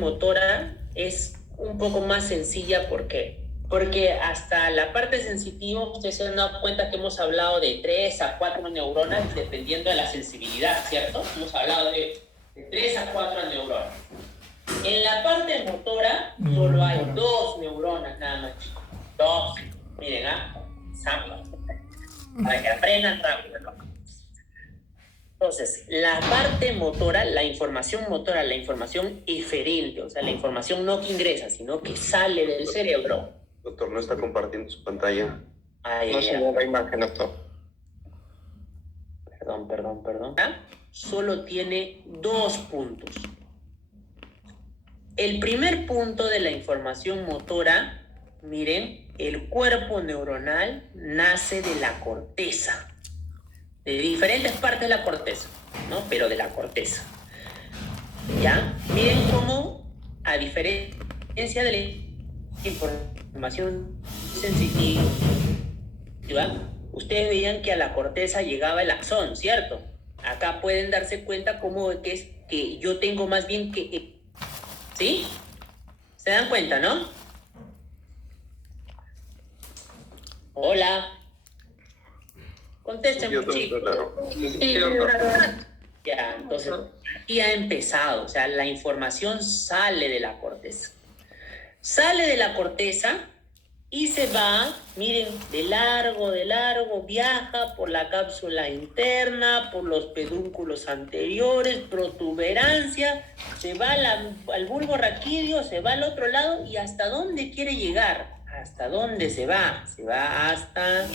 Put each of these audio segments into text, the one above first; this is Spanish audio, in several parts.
motora es un poco más sencilla. ¿Por qué? Porque hasta la parte sensitiva, ustedes se han dado cuenta que hemos hablado de 3 a 4 neuronas dependiendo de la sensibilidad, ¿cierto? Hemos hablado de 3 a 4 neuronas. En la parte motora solo hay 2 neuronas nada más, chicos. 2. Miren, Samba. Para que aprendan rápido, ¿no? Entonces, la parte motora, la información eferente, o sea, la información no que ingresa, sino que sale del cerebro. Doctor, no está compartiendo su pantalla. No se ve la imagen, doctor. Perdón. Solo tiene 2 puntos. El primer punto de la información motora, miren, el cuerpo neuronal nace de la corteza. De diferentes partes de la corteza, ¿no? Pero de la corteza. ¿Ya? Miren cómo, a diferencia de la información sensitiva, ustedes veían que a la corteza llegaba el axón, ¿cierto? Acá pueden darse cuenta cómo que es que yo tengo más bien que... ¿Sí? ¿Se dan cuenta, no? Hola. Contesten, chicos. Ya, entonces, aquí ha empezado, o sea, la información sale de la corteza. Sale de la corteza y se va, miren, de largo, viaja por la cápsula interna, por los pedúnculos anteriores, protuberancia, se va al bulbo raquídeo, se va al otro lado y ¿hasta dónde quiere llegar? ¿Hasta dónde se va? Se va hasta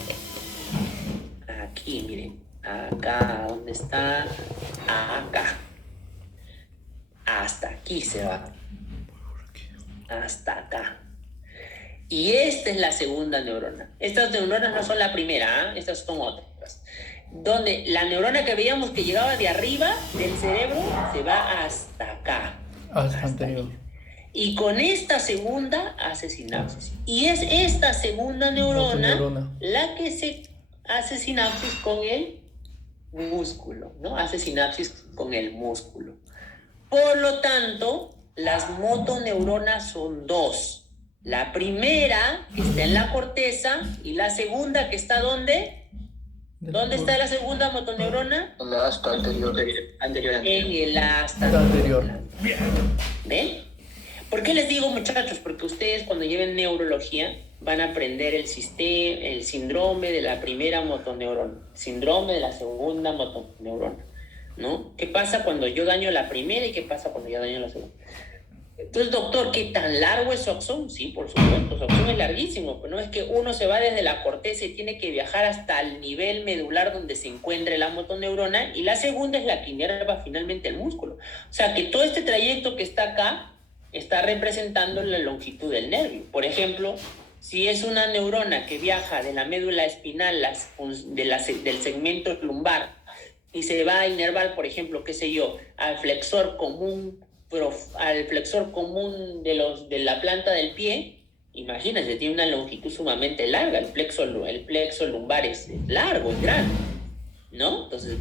aquí, miren, acá, ¿dónde está? Acá. Hasta aquí se va. Hasta acá. Y esta es la segunda neurona. Estas neuronas no son la primera, estas son otras. Donde la neurona que veíamos que llegaba de arriba del cerebro se va hasta acá. Hasta anterior. Y con esta segunda hace sinapsis. Y es esta segunda neurona la que se hace sinapsis con el músculo, ¿no? Hace sinapsis con el músculo. Por lo tanto, las motoneuronas son 2. La primera que está en la corteza y la segunda que está ¿dónde? ¿Dónde está la segunda motoneurona? En la asta anterior. En el asta anterior. ¿Ven? ¿Por qué les digo, muchachos? Porque ustedes cuando lleven neurología van a aprender el síndrome de la primera motoneurona, síndrome de la segunda motoneurona, ¿no? ¿Qué pasa cuando yo daño la primera y qué pasa cuando yo daño la segunda? Entonces, doctor, ¿qué tan largo es su axón? Sí, por supuesto, su axón es larguísimo, pero no es que uno se va desde la corteza y tiene que viajar hasta el nivel medular donde se encuentre la motoneurona, y la segunda es la que inerva finalmente el músculo. O sea, que todo este trayecto que está acá está representando la longitud del nervio. Por ejemplo, si es una neurona que viaja de la médula espinal del segmento lumbar y se va a inervar, por ejemplo, qué sé yo, al flexor común de la planta del pie, imagínense, tiene una longitud sumamente larga, el plexo lumbar es largo, es grande, ¿no? Entonces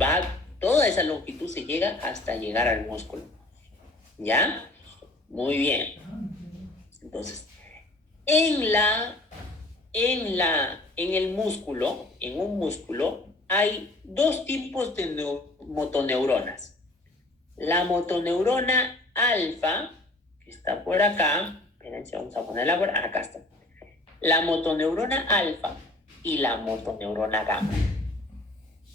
toda esa longitud se llega hasta llegar al músculo, ¿ya? Muy bien. Entonces, en un músculo hay 2 tipos de motoneuronas. La motoneurona alfa, que está por acá, espérense, vamos a ponerla por acá, está. La motoneurona alfa y la motoneurona gamma.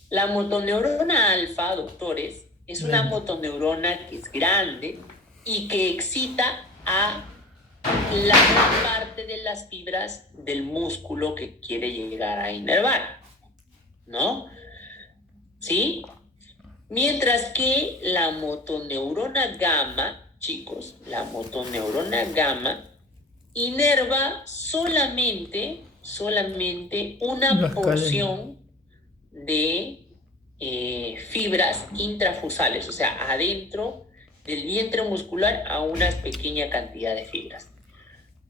La motoneurona alfa, doctores, es una motoneurona que es grande y que excita a la gran parte de las fibras del músculo que quiere llegar a inervar, ¿no? ¿Sí? Mientras que la motoneurona gamma, chicos, la motoneurona gamma inerva solamente una porción de fibras intrafusales, o sea, adentro del vientre muscular a una pequeña cantidad de fibras.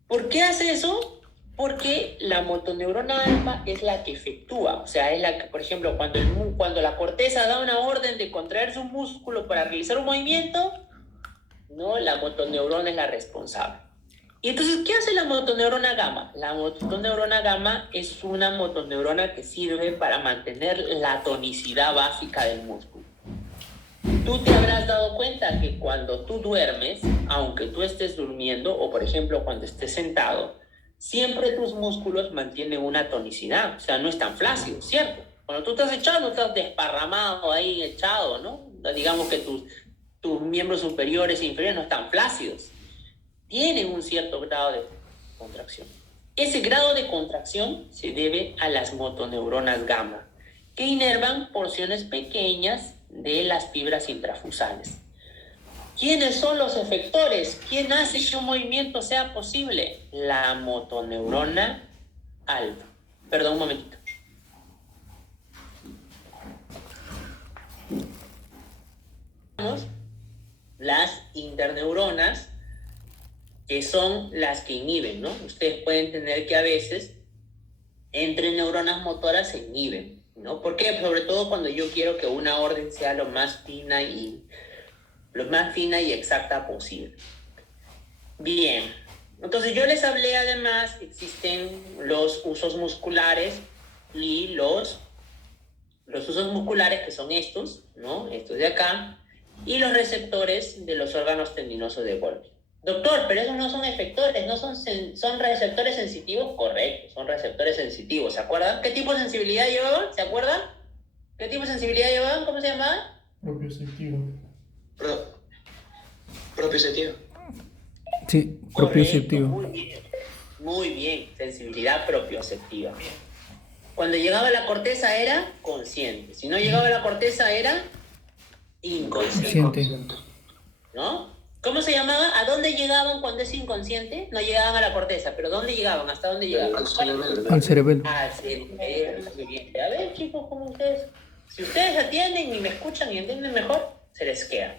¿Por qué hace eso? Porque la motoneurona alfa es la que efectúa, o sea, es la que, por ejemplo, cuando la corteza da una orden de contraerse un músculo para realizar un movimiento, ¿no? La motoneurona es la responsable. Y entonces, ¿qué hace la motoneurona gamma? La motoneurona gamma es una motoneurona que sirve para mantener la tonicidad básica del músculo. Tú te habrás dado cuenta que cuando tú duermes, aunque tú estés durmiendo, o por ejemplo cuando estés sentado, siempre tus músculos mantienen una tonicidad, o sea, no están flácidos, ¿cierto? Cuando tú estás echado, no estás desparramado ahí, echado, ¿no? Digamos que tus miembros superiores e inferiores no están flácidos. Tienen un cierto grado de contracción. Ese grado de contracción se debe a las motoneuronas gamma, que inervan porciones pequeñas de las fibras intrafusales. ¿Quiénes son los efectores? ¿Quién hace que un movimiento sea posible? La motoneurona alfa. Perdón, un momentito. Las interneuronas, que son las que inhiben, ¿no? Ustedes pueden tener que a veces entre neuronas motoras se inhiben, ¿no? ¿Por qué? Sobre todo cuando yo quiero que una orden sea lo más fina y exacta posible. Bien, entonces yo les hablé además, existen los usos musculares y los usos musculares que son estos, ¿no? Estos de acá, y los receptores de los órganos tendinosos de Golgi. Doctor, pero esos no son efectores, son receptores sensitivos. Correcto, son receptores sensitivos. ¿Se acuerdan? ¿Qué tipo de sensibilidad llevaban? ¿Se acuerdan? ¿Qué tipo de sensibilidad llevaban? ¿Cómo se llamaba? Propioceptivo. Propioceptivo. Sí, propioceptivo. Muy bien, sensibilidad propioceptiva. Cuando llegaba a la corteza era consciente. Si no llegaba a la corteza era inconsciente. ¿No? ¿Cómo se llamaba? ¿A dónde llegaban cuando es inconsciente? No llegaban a la corteza, pero ¿dónde llegaban? ¿Hasta dónde llegaban? Al cerebelo. Al cerebelo. Muy bien. A ver, chicos, ¿cómo ustedes? Si ustedes atienden y me escuchan y entienden mejor, se les queda.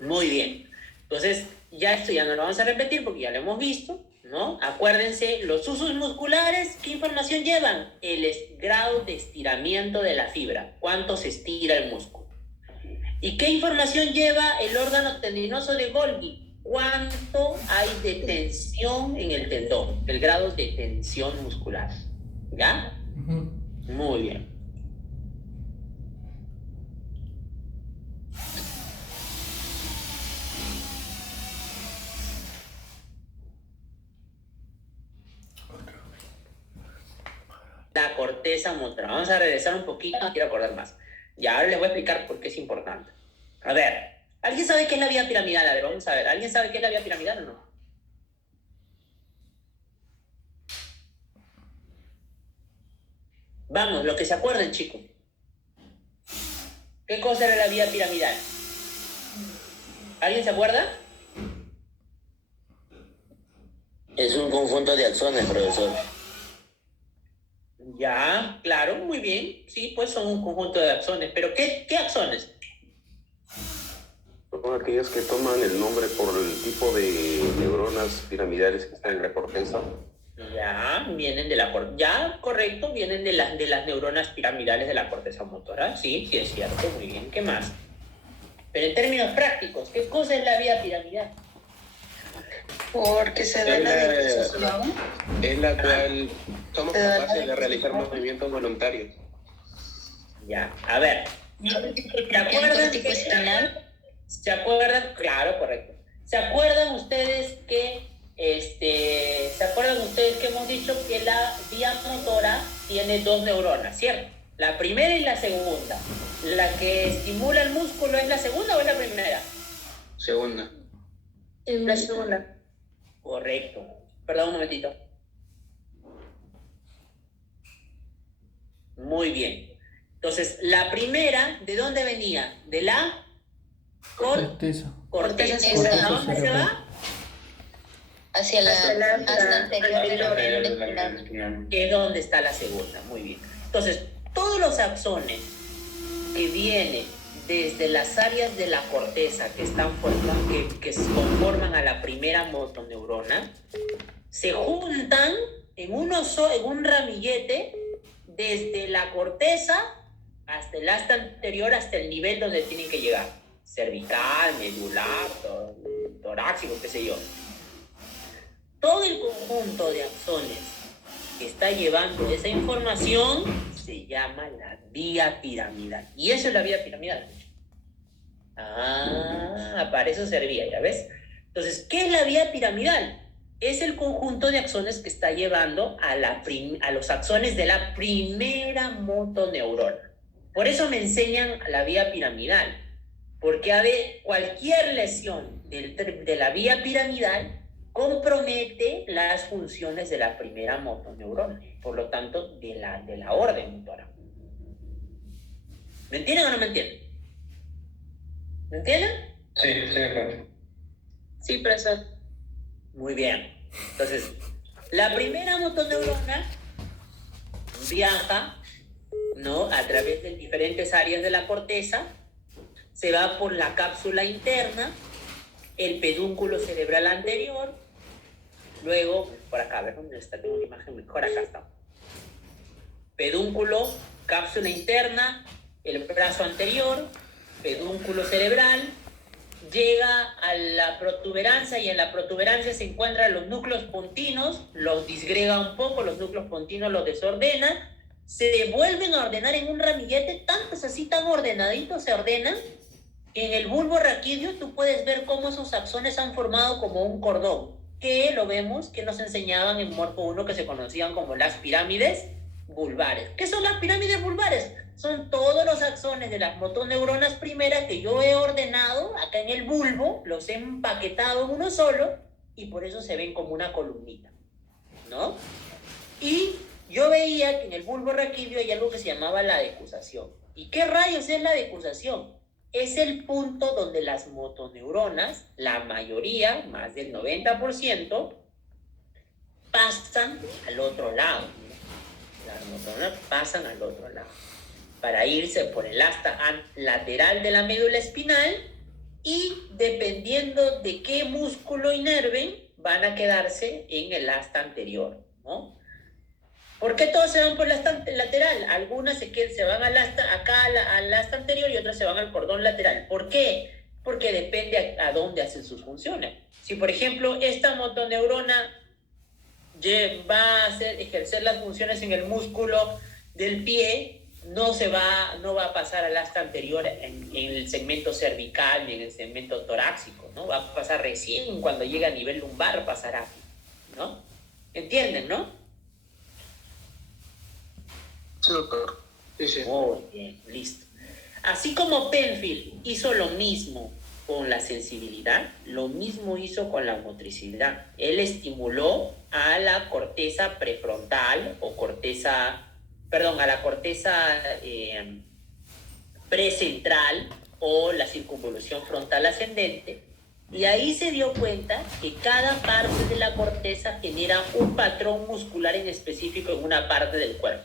Muy bien. Entonces, ya esto ya no lo vamos a repetir porque ya lo hemos visto, ¿no? Acuérdense, los usos musculares, ¿qué información llevan? El grado de estiramiento de la fibra. ¿Cuánto se estira el músculo? ¿Y qué información lleva el órgano tendinoso de Golgi? ¿Cuánto hay de tensión en el tendón? El grado de tensión muscular. ¿Ya? Muy bien. La corteza motora. Vamos a regresar un poquito, no quiero acordar más. Ya, ahora les voy a explicar por qué es importante. A ver, ¿alguien sabe qué es la vía piramidal? A ver, vamos a ver. ¿Alguien sabe qué es la vía piramidal o no? Vamos, lo que se acuerden, chicos. ¿Qué cosa era la vía piramidal? ¿Alguien se acuerda? Es un conjunto de axones, profesor. Ya, claro, muy bien. Sí, pues son un conjunto de axones. ¿Pero qué axones? Son aquellos que toman el nombre por el tipo de neuronas piramidales que están en la corteza. Ya, vienen de la corteza. Ya, correcto, vienen de las neuronas piramidales de la corteza motora. Sí, sí es cierto, muy bien. ¿Qué más? Pero en términos prácticos, ¿qué cosa es la vía piramidal? Porque se da la decisión. Es la cual somos capaces de realizar movimientos voluntarios. Ya, a ver. ¿Se acuerdan? ¿Se acuerdan? Claro, correcto. ¿Se acuerdan ustedes que hemos dicho que la vía motora tiene dos neuronas, ¿cierto? La primera y la segunda. ¿La que estimula el músculo es la segunda o es la primera? Segunda. La segunda. Correcto. Perdón un momentito. Muy bien. Entonces, la primera, ¿de dónde venía? De la corteza. ¿No? ¿Hacia se va? Hacia la anterior de la espinal. Que es donde está la segunda. Muy bien. Entonces, todos los axones que vienen desde las áreas de la corteza que conforman a la primera motoneurona, se juntan en un ramillete desde la corteza hasta el asta anterior, hasta el nivel donde tienen que llegar. cervical, medular, torácico, qué sé yo. Todo el conjunto de axones que está llevando esa información se llama la vía piramidal. Y eso es la vía piramidal. Para eso servía, ¿ya ves? Entonces, ¿qué es la vía piramidal? Es el conjunto de axones que está llevando a los axones de la primera motoneurona. Por eso me enseñan la vía piramidal, porque cualquier lesión de la vía piramidal compromete las funciones de la primera motoneurona, por lo tanto, de la orden motora. ¿Me entienden o no me entienden? ¿Me entienden? Sí, claro. Sí, profesor. Muy bien. Entonces, la primera motoneurona viaja, ¿no?, a través de diferentes áreas de la corteza, se va por la cápsula interna, el pedúnculo cerebral anterior, luego, por acá, a ver dónde está, tengo una imagen mejor, acá está. Pedúnculo, cápsula interna, el brazo anterior, pedúnculo cerebral, llega a la protuberancia y en la protuberancia se encuentran los núcleos pontinos, los disgrega un poco, los núcleos pontinos los desordena, se vuelven a ordenar en un ramillete, tantos así tan ordenaditos se ordenan, que en el bulbo raquídeo tú puedes ver cómo esos axones han formado como un cordón, que lo vemos, que nos enseñaban en Morfo 1, que se conocían como las pirámides vulvares. ¿Qué son las pirámides vulvares? Son todos los axones de las motoneuronas primeras que yo he ordenado acá en el bulbo, los he empaquetado en uno solo, y por eso se ven como una columnita, ¿no? Y yo veía que en el bulbo raquídeo hay algo que se llamaba la decusación. ¿Y qué rayos es la decusación? Es el punto donde las motoneuronas, la mayoría, más del 90%, pasan al otro lado. Las motoneuronas pasan al otro lado para irse por el asta lateral de la médula espinal y, dependiendo de qué músculo inerven, van a quedarse en el asta anterior, ¿no? ¿Por qué todos se van por el asta lateral? Algunas se van al asta anterior y otras se van al cordón lateral. ¿Por qué? Porque depende a dónde hacen sus funciones. Si, por ejemplo, esta motoneurona va a ejercer las funciones en el músculo del pie, no va a pasar al asta anterior en el segmento cervical ni en el segmento torácico, ¿no? Va a pasar recién cuando llega a nivel lumbar, pasará, ¿no? ¿Entienden, no? Sí, doctor. Sí. Muy bien, listo. Así como Penfield hizo lo mismo con la sensibilidad, lo mismo hizo con la motricidad. Él estimuló a la corteza prefrontal a la corteza precentral o la circunvolución frontal ascendente, y ahí se dio cuenta que cada parte de la corteza genera un patrón muscular en específico en una parte del cuerpo.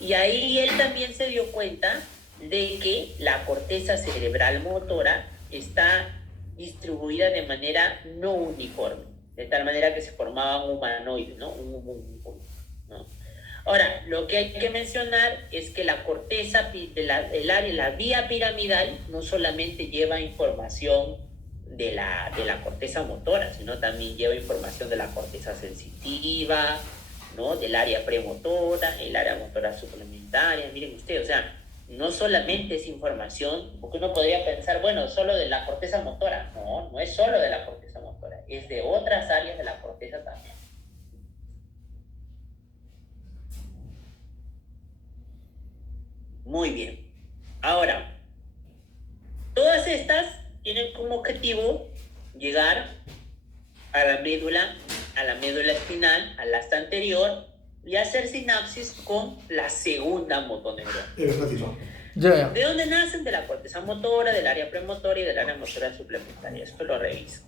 Y ahí él también se dio cuenta de que la corteza cerebral motora está distribuida de manera no uniforme, de tal manera que se formaba un humanoide, ¿no? ¿no? Ahora, lo que hay que mencionar es que la corteza, la vía piramidal, no solamente lleva información de la corteza motora, sino también lleva información de la corteza sensitiva, ¿no? Del área premotora, el área motora suplementaria. Miren ustedes, o sea, no solamente es información, porque uno podría pensar, bueno, solo de la corteza motora. No, no es solo de la corteza motora, es de otras áreas de la corteza también. Muy bien. Ahora, todas estas tienen como objetivo llegar a la médula espinal, al asta anterior, y hacer sinapsis con la segunda motoneurona. Ya. ¿De dónde nacen? De la corteza motora, del área premotora y del área motora suplementaria. Esto lo reviso.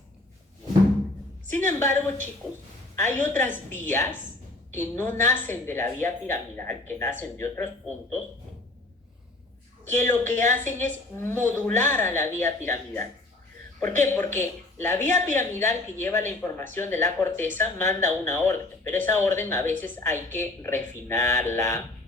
Sin embargo, chicos, hay otras vías que no nacen de la vía piramidal, que nacen de otros puntos, que lo que hacen es modular a la vía piramidal. ¿Por qué? Porque la vía piramidal que lleva la información de la corteza manda una orden, pero esa orden a veces hay que refinarla,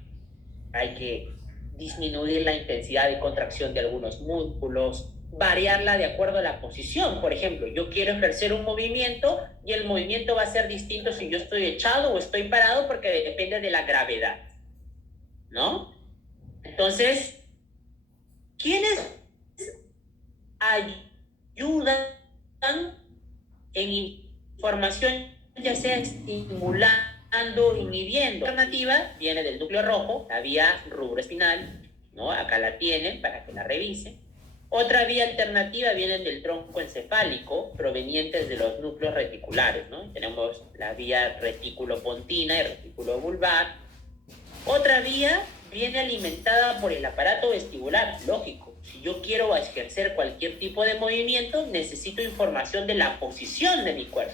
hay que disminuir la intensidad de contracción de algunos músculos, variarla de acuerdo a la posición. Por ejemplo, yo quiero ejercer un movimiento y el movimiento va a ser distinto si yo estoy echado o estoy parado porque depende de la gravedad, ¿no? Entonces, ¿quiénes ayudan en información, ya sea estimulando, inhibiendo? La alternativa viene del núcleo rojo, la vía rubroespinal, ¿no? Acá la tienen para que la revisen. Otra vía alternativa viene del tronco encefálico, provenientes de los núcleos reticulares, ¿no? Tenemos la vía reticulopontina y reticulobulbar. Otra vía viene alimentada por el aparato vestibular, lógico. Si yo quiero ejercer cualquier tipo de movimiento, necesito información de la posición de mi cuerpo.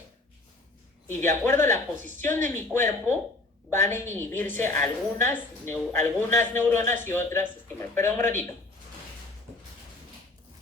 Y de acuerdo a la posición de mi cuerpo, van a inhibirse algunas neuronas y otras estímulos. Perdón un ratito.